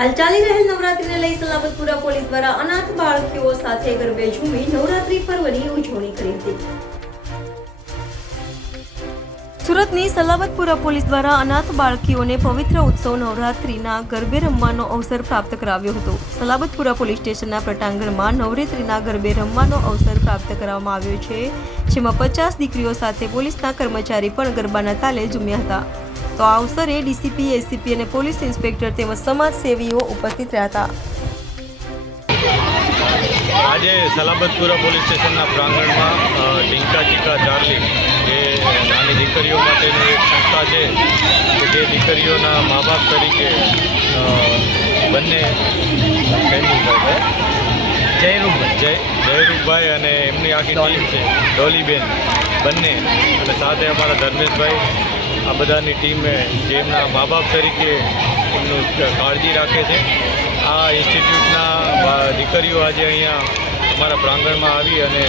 હાલ ચાલી રહેલ નવરાત્રીને લઈ સલાબતપુરા પોલીસ દ્વારા અનાથ બાળકીઓ સાથે ગરબે ઝૂમી નવરાત્રી પર્વની ઉજવણી કરી હતી। સુરતની સલાબતપુરા પોલીસ દ્વારા અનાથ બાળકીઓને પવિત્ર ઉત્સવ નવરાત્રીના ગરબે રમવાનો અવસર પ્રાપ્ત કરાવ્યો હતો। સલાબતપુરા પોલીસ સ્ટેશનના પ્રટાંગણમાં નવરાત્રીના ગરબે રમવાનો અવસર પ્રાપ્ત કરવામાં આવ્યો છે, જેમાં 50 દીકરીઓ સાથે પોલીસના કર્મચારી પણ ગરબાના તાલે ઝૂમ્યા હતા। તો આ અવસરે ડીસીપી, એસીપી અને પોલીસ ઇન્સ્પેક્ટર તેમજ સમાજસેવીઓ ઉપસ્થિત રહ્યા હતા। આજે સલાબતપુરા પોલીસ સ્ટેશનના પ્રાંગણમાં ઢીંકા ચીકા ચાર્લી જે નાની દીકરીઓ માટેની એક સંસ્થા છે કે જે દીકરીઓના મા બાપ તરીકે બંને જયરૂપભાઈ અને એમની આખી ટીમ છે, ડોલીબેન બંને, અને સાથે અમારા ધર્મેશભાઈ, આ બધાની ટીમ જેમના મા બાપ તરીકે એમનું કાળજી રાખે છે। આ ઇન્સ્ટિટ્યૂટના દીકરીઓ આજે અહીંયા અમારા પ્રાંગણમાં આવી અને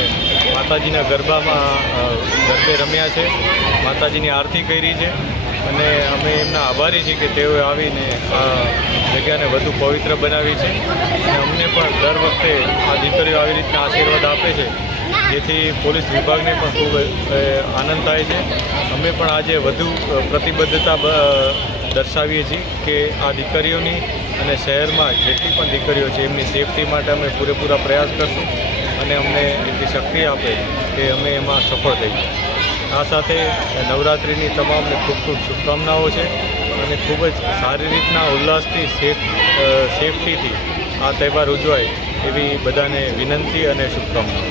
માતાજીના ગરબે રમ્યા છે, માતાજીની આરતી કરી છે, અને અમે એમના આભારી છીએ કે તેઓએ આવીને આ જગ્યાને વધુ પવિત્ર બનાવી છે। અને અમને પણ દર વખતે આ દીકરીઓ આવી રીતના આશીર્વાદ આપે છે, જેથી પોલીસ વિભાગને પણ ખૂબ આનંદ થાય છે। અમે પણ આજે વધુ પ્રતિબદ્ધતા દર્શાવીએ છીએ કે આ દીકરીઓની અને શહેરમાં જેટલી પણ દીકરીઓ છે એમની સેફટી માટે અમે પૂરેપૂરા પ્રયાસ કરશું, અને અમને એટલી શક્તિ આપે કે અમે એમાં સફળ થઈએ। આ સાથે નવરાત્રિની તમામને ખૂબ ખૂબ શુભકામનાઓ છે, અને ખૂબ જ સારી રીતના ઉલ્લાસથી સેફટીથી આ તહેવાર ઉજવાય એવી બધાને વિનંતી અને શુભકામનાઓ।